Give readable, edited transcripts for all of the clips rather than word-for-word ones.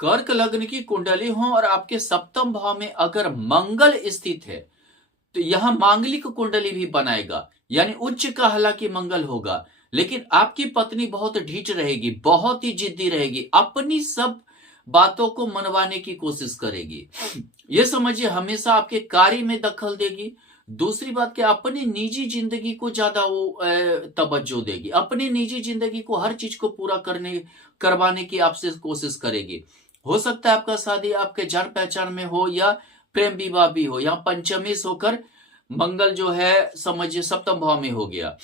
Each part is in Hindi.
कर्क लग्न की कुंडली हो और आपके सप्तम भाव में अगर मंगल स्थित है तो यहां मांगलिक कुंडली भी बनाएगा, यानी उच्च का हालांकि मंगल होगा, लेकिन आपकी पत्नी बहुत ढीठ रहेगी, बहुत ही जिद्दी रहेगी, अपनी सब बातों को मनवाने की कोशिश करेगी। ये समझिए हमेशा आपके कार्य में दखल देगी। दूसरी बात कि अपनी निजी जिंदगी को ज्यादा वो तवज्जो देगी, अपनी निजी जिंदगी को हर चीज को पूरा करवाने की आपसे कोशिश करेगी। हो सकता है आपका शादी आपके जान पहचान में हो या प्रेम विवाह भी हो, यहाँ पंचमेश होकर मंगल जो है समझिए सप्तम भाव में हो गया,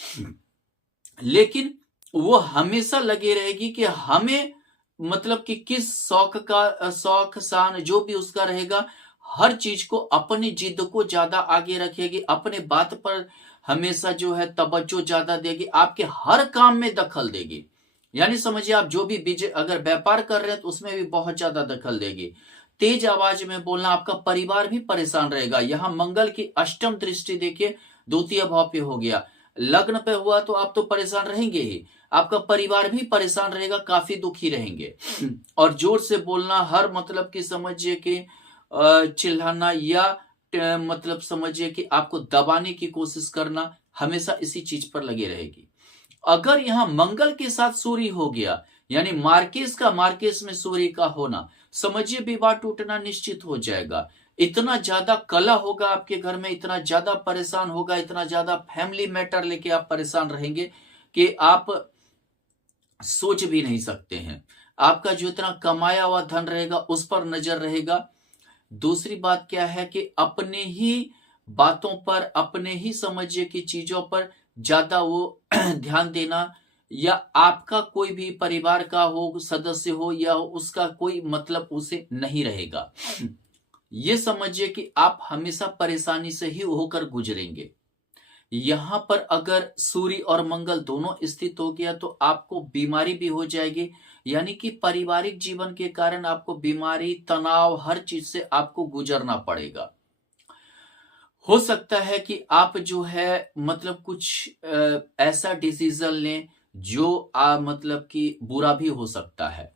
लेकिन वो हमेशा लगी रहेगी कि हमें मतलब कि किस शौक शान जो भी उसका रहेगा, हर चीज को अपनी जिद को ज्यादा आगे रखेगी, अपने बात पर हमेशा जो है तवज्जो ज्यादा देगी, आपके हर काम में दखल देगी। यानी समझिए आप जो भी अगर व्यापार कर रहे हैं तो उसमें भी बहुत ज्यादा दखल देगी। तेज आवाज में बोलना, आपका परिवार भी परेशान रहेगा। यहां मंगल की अष्टम दृष्टि देखिए द्वितीय भाव पे हो गया, लग्न पे हुआ तो आप तो परेशान रहेंगे ही, आपका परिवार भी परेशान रहेगा, काफी दुखी रहेंगे। और जोर से बोलना, हर मतलब कि समझिए कि चिल्लाना या मतलब समझिए कि आपको दबाने की कोशिश करना, हमेशा इसी चीज पर लगी रहेगी। अगर यहां मंगल के साथ सूर्य हो गया, यानी मार्केस में सूर्य का होना, समझिए विवाह टूटना निश्चित हो जाएगा। इतना ज्यादा कलह होगा आपके घर में, इतना ज्यादा परेशान होगा, इतना ज्यादा फैमिली मैटर लेके आप परेशान रहेंगे कि आप सोच भी नहीं सकते हैं। आपका जो इतना कमाया हुआ धन रहेगा उस पर नजर रहेगा। दूसरी बात क्या है कि अपने ही बातों पर, अपने ही समझिए कि चीजों पर ज्यादा वो ध्यान देना, या आपका कोई भी परिवार का हो सदस्य हो या उसका कोई मतलब उसे नहीं रहेगा। ये समझिए कि आप हमेशा परेशानी से ही होकर गुजरेंगे। यहां पर अगर सूर्य और मंगल दोनों स्थित हो गया तो आपको बीमारी भी हो जाएगी, यानी कि पारिवारिक जीवन के कारण आपको बीमारी, तनाव, हर चीज से आपको गुजरना पड़ेगा। हो सकता है कि आप जो है मतलब कुछ ऐसा डिसीजन लें जो मतलब कि बुरा भी हो सकता है।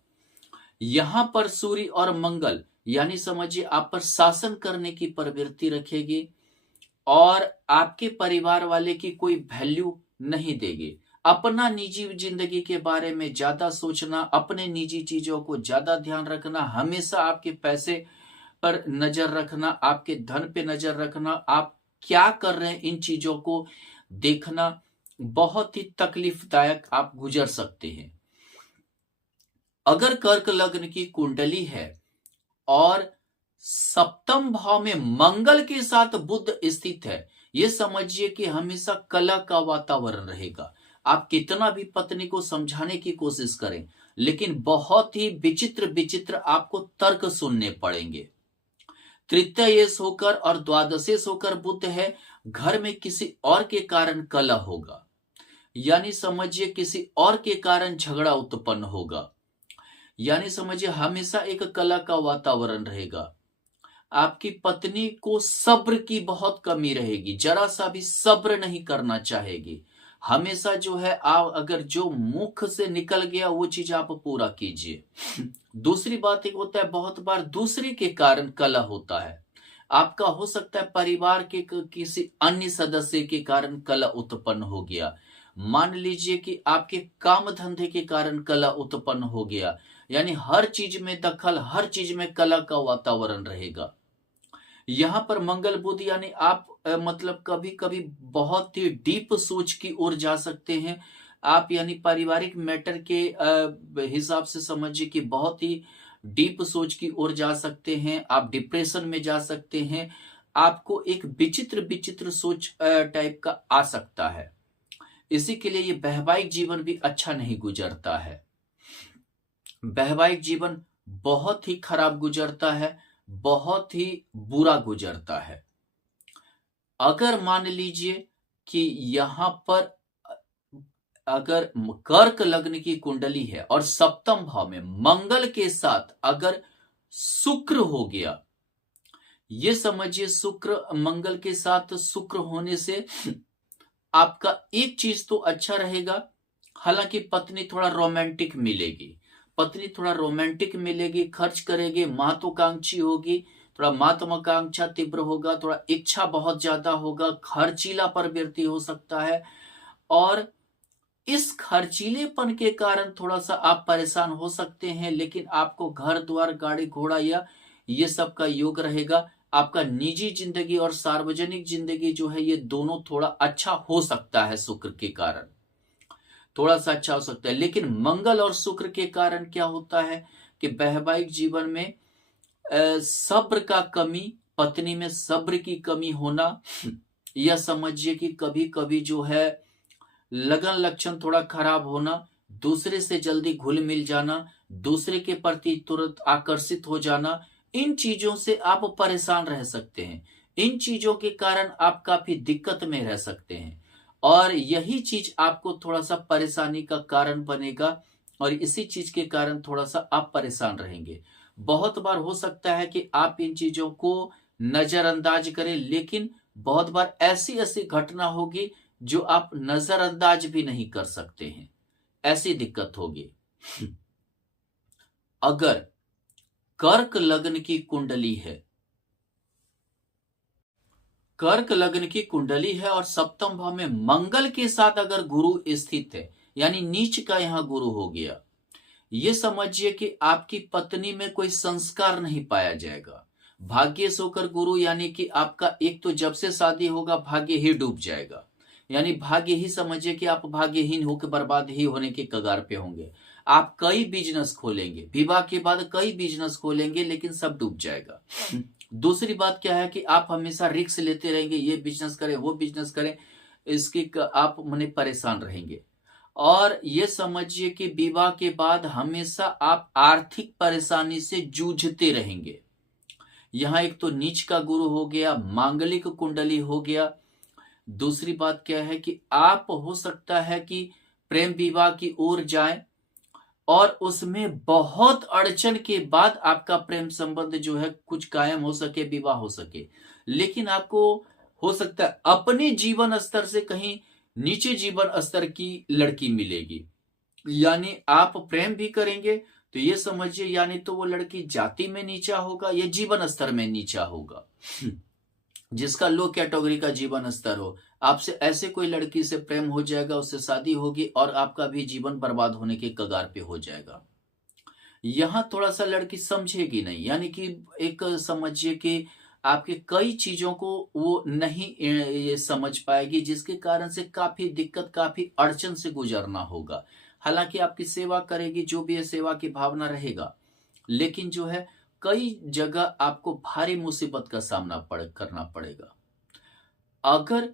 यहां पर सूर्य और मंगल यानी समझिए आप पर शासन करने की प्रवृत्ति रखेगी और आपके परिवार वाले की कोई वैल्यू नहीं देगी। अपना निजी जिंदगी के बारे में ज्यादा सोचना, अपने निजी चीजों को ज्यादा ध्यान रखना, हमेशा आपके पैसे पर नजर रखना, आपके धन पे नजर रखना, आप क्या कर रहे हैं इन चीजों को देखना, बहुत ही तकलीफदायक आप गुजर सकते हैं। अगर कर्क लग्न की कुंडली है और सप्तम भाव में मंगल के साथ बुध स्थित है, ये समझिए कि हमेशा कलह का वातावरण रहेगा। आप कितना भी पत्नी को समझाने की कोशिश करें, लेकिन बहुत ही विचित्र विचित्र आपको तर्क सुनने पड़ेंगे। तृतीयेश होकर और द्वादशेश होकर बुध है, घर में किसी और के कारण कलह होगा, यानी समझिए किसी और के कारण झगड़ा उत्पन्न होगा, यानी समझिए हमेशा एक कलह का वातावरण रहेगा। आपकी पत्नी को सब्र की बहुत कमी रहेगी, जरा सा भी सब्र नहीं करना चाहेगी। हमेशा जो है आप अगर जो मुख से निकल गया वो चीज आप पूरा कीजिए। दूसरी बात एक होता है, बहुत बार दूसरे के कारण कलह होता है। आपका हो सकता है परिवार के किसी अन्य सदस्य के कारण कलह उत्पन्न हो गया। मान लीजिए कि आपके काम धंधे के कारण कलह उत्पन्न हो गया, यानी हर चीज में दखल, हर चीज में कलह का वातावरण रहेगा। यहां पर मंगल बुध यानी आप मतलब कभी कभी बहुत ही डीप सोच की ओर जा सकते हैं। आप यानी पारिवारिक मैटर के हिसाब से समझिए कि बहुत ही डीप सोच की ओर जा सकते हैं, आप डिप्रेशन में जा सकते हैं, आपको एक विचित्र विचित्र सोच टाइप का आ सकता है। इसी के लिए ये वैवाहिक जीवन भी अच्छा नहीं गुजरता है। वैवाहिक जीवन बहुत ही खराब गुजरता है, बहुत ही बुरा गुजरता है। अगर मान लीजिए कि यहां पर अगर कर्क लग्न की कुंडली है और सप्तम भाव में मंगल के साथ अगर शुक्र हो गया, ये समझिए शुक्र मंगल के साथ शुक्र होने से आपका एक चीज तो अच्छा रहेगा, हालांकि पत्नी थोड़ा रोमांटिक मिलेगी, पत्नी थोड़ा रोमांटिक मिलेगी, खर्च करेगी, महत्वाकांक्षी होगी, थोड़ा महत्वाकांक्षा तीव्र होगा, थोड़ा इच्छा बहुत ज्यादा होगा, खर्चीला प्रवृत्ति हो सकता है। और इस खर्चीलेपन के कारण थोड़ा सा आप परेशान हो सकते हैं, लेकिन आपको घर द्वार गाड़ी घोड़ा या ये सब का योग रहेगा। आपका निजी जिंदगी और सार्वजनिक जिंदगी जो है ये दोनों थोड़ा अच्छा हो सकता है, शुक्र के कारण थोड़ा सा अच्छा हो सकता है। लेकिन मंगल और शुक्र के कारण क्या होता है कि वैवाहिक जीवन में सब्र का कमी, पत्नी में सब्र की कमी होना, यह समझिए कि कभी कभी जो है लगन लक्षण थोड़ा खराब होना, दूसरे से जल्दी घुल मिल जाना, दूसरे के प्रति तुरंत आकर्षित हो जाना, इन चीजों से आप परेशान रह सकते हैं। इन चीजों के कारण आप काफी दिक्कत में रह सकते हैं और यही चीज आपको थोड़ा सा परेशानी का कारण बनेगा और इसी चीज के कारण थोड़ा सा आप परेशान रहेंगे। बहुत बार हो सकता है कि आप इन चीजों को नजरअंदाज करें, लेकिन बहुत बार ऐसी ऐसी घटना होगी जो आप नजरअंदाज भी नहीं कर सकते हैं, ऐसी दिक्कत होगी। अगर कर्क लग्न की कुंडली है, कर्क लग्न की कुंडली है और सप्तम भाव में मंगल के साथ अगर गुरु स्थित है, यानी नीच का यहां गुरु हो गया, ये समझिए कि आपकी पत्नी में कोई संस्कार नहीं पाया जाएगा। भाग्येश होकर गुरु, यानी कि आपका एक तो जब से शादी होगा भाग्य ही डूब जाएगा, यानी भाग्य ही समझिए कि आप भाग्यहीन होकर बर्बाद ही होने के कगार पे होंगे। आप कई बिजनेस खोलेंगे, विवाह के बाद कई बिजनेस खोलेंगे, लेकिन सब डूब जाएगा। दूसरी बात क्या है कि आप हमेशा रिस्क लेते रहेंगे, ये बिजनेस करें वो बिजनेस करें, इसकी आप मने परेशान रहेंगे। और ये समझिए कि विवाह के बाद हमेशा आप आर्थिक परेशानी से जूझते रहेंगे। यहां एक तो नीच का गुरु हो गया, मांगलिक कुंडली हो गया। दूसरी बात क्या है कि आप हो सकता है कि प्रेम विवाह की ओर जाएं और उसमें बहुत अड़चन के बाद आपका प्रेम संबंध जो है कुछ कायम हो सके, विवाह हो सके, लेकिन आपको हो सकता है अपने जीवन स्तर से कहीं नीचे जीवन स्तर की लड़की मिलेगी। यानी आप प्रेम भी करेंगे तो ये समझिए, यानी तो वो लड़की जाति में नीचा होगा या जीवन स्तर में नीचा होगा, जिसका लो कैटेगरी का जीवन स्तर हो। आपसे ऐसे कोई लड़की से प्रेम हो जाएगा, उससे शादी होगी और आपका भी जीवन बर्बाद होने के कगार पे हो जाएगा। यहां थोड़ा सा लड़की समझेगी नहीं, यानी कि एक समझिए कि आपके कई चीजों को वो नहीं ये समझ पाएगी, जिसके कारण से काफी दिक्कत, काफी अड़चन से गुजरना होगा। हालांकि आपकी सेवा करेगी, जो भी है सेवा की भावना रहेगा, लेकिन जो है कई जगह आपको भारी मुसीबत का सामना करना पड़ेगा। अगर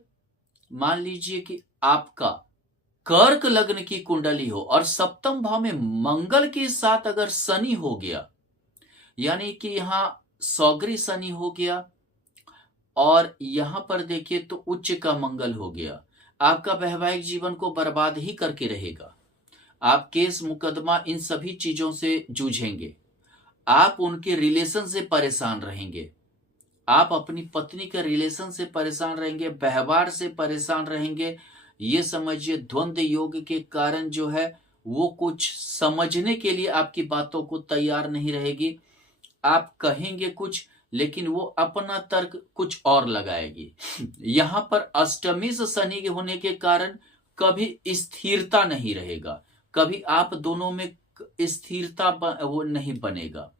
मान लीजिए कि आपका कर्क लग्न की कुंडली हो और सप्तम भाव में मंगल के साथ अगर शनि हो गया, यानी कि यहां सौगरी शनि हो गया और यहां पर देखिए तो उच्च का मंगल हो गया, आपका वैवाहिक जीवन को बर्बाद ही करके रहेगा। आप केस मुकदमा इन सभी चीजों से जूझेंगे, आप उनके रिलेशन से परेशान रहेंगे, आप अपनी पत्नी के रिलेशन से परेशान रहेंगे, व्यवहार से परेशान रहेंगे। ये समझिए द्वंद्व योग के कारण जो है वो कुछ समझने के लिए आपकी बातों को तैयार नहीं रहेगी। आप कहेंगे कुछ लेकिन वो अपना तर्क कुछ और लगाएगी। यहां पर अष्टमी से शनि होने के कारण कभी स्थिरता नहीं रहेगा, कभी आप दोनों में स्थिरता वो नहीं बनेगा।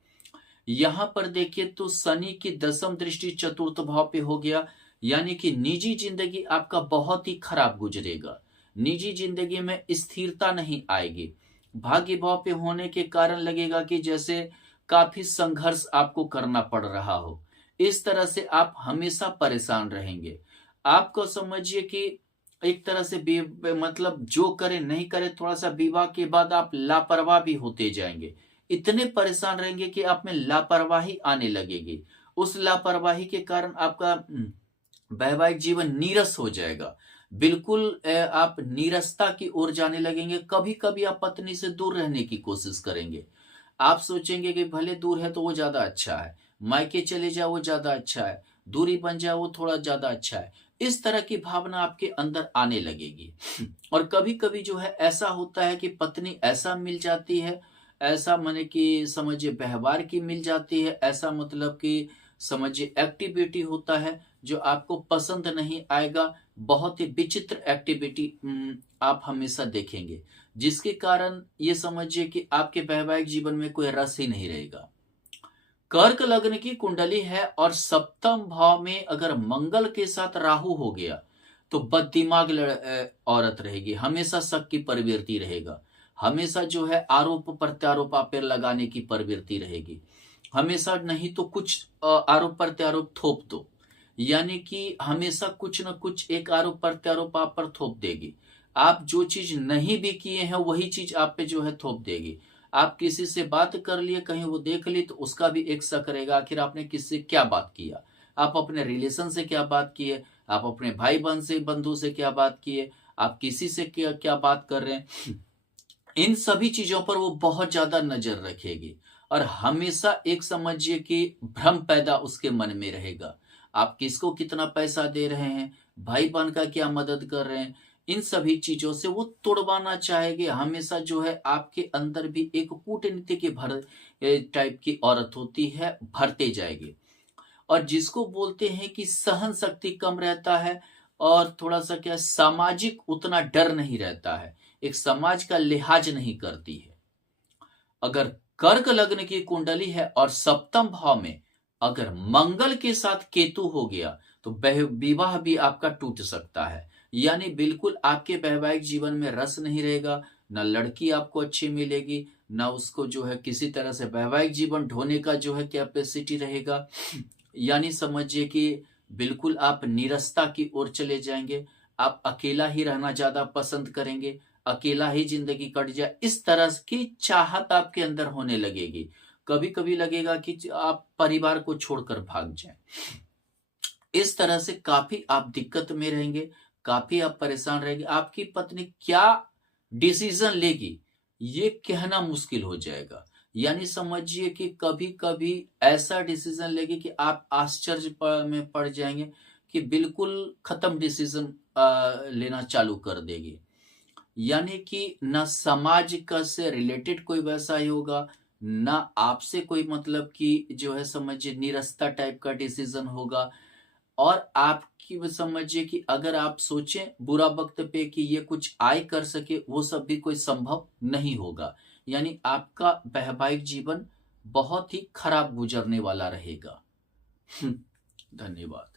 यहां पर देखिए तो शनि की दशम दृष्टि चतुर्थ भाव पे हो गया, यानी कि निजी जिंदगी आपका बहुत ही खराब गुजरेगा, निजी जिंदगी में स्थिरता नहीं आएगी। भाग्य भाव पे होने के कारण लगेगा कि जैसे काफी संघर्ष आपको करना पड़ रहा हो, इस तरह से आप हमेशा परेशान रहेंगे। आपको समझिए कि एक तरह से मतलब जो करे नहीं करे, थोड़ा सा विवाह के बाद आप लापरवाह भी होते जाएंगे, इतने परेशान रहेंगे कि आप में लापरवाही आने लगेगी। उस लापरवाही के कारण आपका वैवाहिक जीवन नीरस हो जाएगा, बिल्कुल आप नीरसता की ओर जाने लगेंगे। कभी कभी आप पत्नी से दूर रहने की कोशिश करेंगे, आप सोचेंगे कि भले दूर है तो वो ज्यादा अच्छा है, मायके चले जाओ वो ज्यादा अच्छा है, दूरी बन जाए वो थोड़ा ज्यादा अच्छा है, इस तरह की भावना आपके अंदर आने लगेगी। और कभी कभी जो है ऐसा होता है कि पत्नी ऐसा मिल जाती है, ऐसा माने कि समझिए व्यवहार की मिल जाती है, ऐसा मतलब कि समझिए एक्टिविटी होता है जो आपको पसंद नहीं आएगा। बहुत ही विचित्र एक्टिविटी आप हमेशा देखेंगे, जिसके कारण ये समझिए कि आपके वैवाहिक जीवन में कोई रस ही नहीं रहेगा। कर्क लग्न की कुंडली है और सप्तम भाव में अगर मंगल के साथ राहु हो गया तो बददिमाग औरत रहेगी, हमेशा शक की प्रवृत्ति रहेगा, हमेशा जो है आरोप प्रत्यारोप आप पे लगाने की प्रवृत्ति रहेगी, हमेशा नहीं तो कुछ आरोप प्रत्यारोप थोप दो, यानी कि हमेशा कुछ न कुछ एक आरोप प्रत्यारोप आप पर थोप देगी। आप जो चीज नहीं भी किए हैं वही चीज आप पे जो है थोप देगी। आप किसी से बात कर लिए, कहीं वो देख ली तो उसका भी एक शक रहेगा, आखिर आपने किससे क्या बात किया, आप अपने रिलेशन से क्या बात किए, आप अपने भाई बहन से बंधु से क्या बात किए, आप किसी से क्या क्या बात कर रहे हैं। इन सभी चीजों पर वो बहुत ज्यादा नजर रखेगी और हमेशा एक समझिए कि भ्रम पैदा उसके मन में रहेगा। आप किसको कितना पैसा दे रहे हैं, भाई बहन का क्या मदद कर रहे हैं, इन सभी चीजों से वो तोड़वाना चाहेगी। हमेशा जो है आपके अंदर भी एक कूटनीति की भर टाइप की औरत होती है, भरते जाएगी। और जिसको बोलते हैं कि सहन शक्ति कम रहता है और थोड़ा सा क्या सामाजिक उतना डर नहीं रहता है, एक समाज का लिहाज नहीं करती है। अगर कर्क लग्न की कुंडली है और सप्तम भाव में अगर मंगल के साथ केतु हो गया तो विवाह भी आपका टूट सकता है, यानी बिल्कुल आपके वैवाहिक जीवन में रस नहीं रहेगा, ना लड़की आपको अच्छी मिलेगी, ना उसको जो है किसी तरह से वैवाहिक जीवन ढोने का जो है कैपेसिटी रहेगा। यानी समझिए कि बिल्कुल आप नीरसता की ओर चले जाएंगे, आप अकेला ही रहना ज्यादा पसंद करेंगे, अकेला ही जिंदगी कट जाए, इस तरह की चाहत आपके अंदर होने लगेगी। कभी कभी लगेगा कि आप परिवार को छोड़कर भाग जाएं। इस तरह से काफी आप दिक्कत में रहेंगे, काफी आप परेशान रहेंगे। आपकी पत्नी क्या डिसीजन लेगी ये कहना मुश्किल हो जाएगा, यानी समझिए कि कभी कभी ऐसा डिसीजन लेगी कि आप आश्चर्य में पड़ जाएंगे कि बिल्कुल खत्म डिसीजन लेना चालू कर देगी। यानी कि न समाज का से रिलेटेड कोई वैसा ही होगा, ना आपसे कोई मतलब कि जो है समझिए निरस्ता टाइप का डिसीजन होगा। और आपकी वो समझिए कि अगर आप सोचें बुरा वक्त पे कि ये कुछ आय कर सके, वो सब भी कोई संभव नहीं होगा। यानी आपका वैवाहिक जीवन बहुत ही खराब गुजरने वाला रहेगा। धन्यवाद।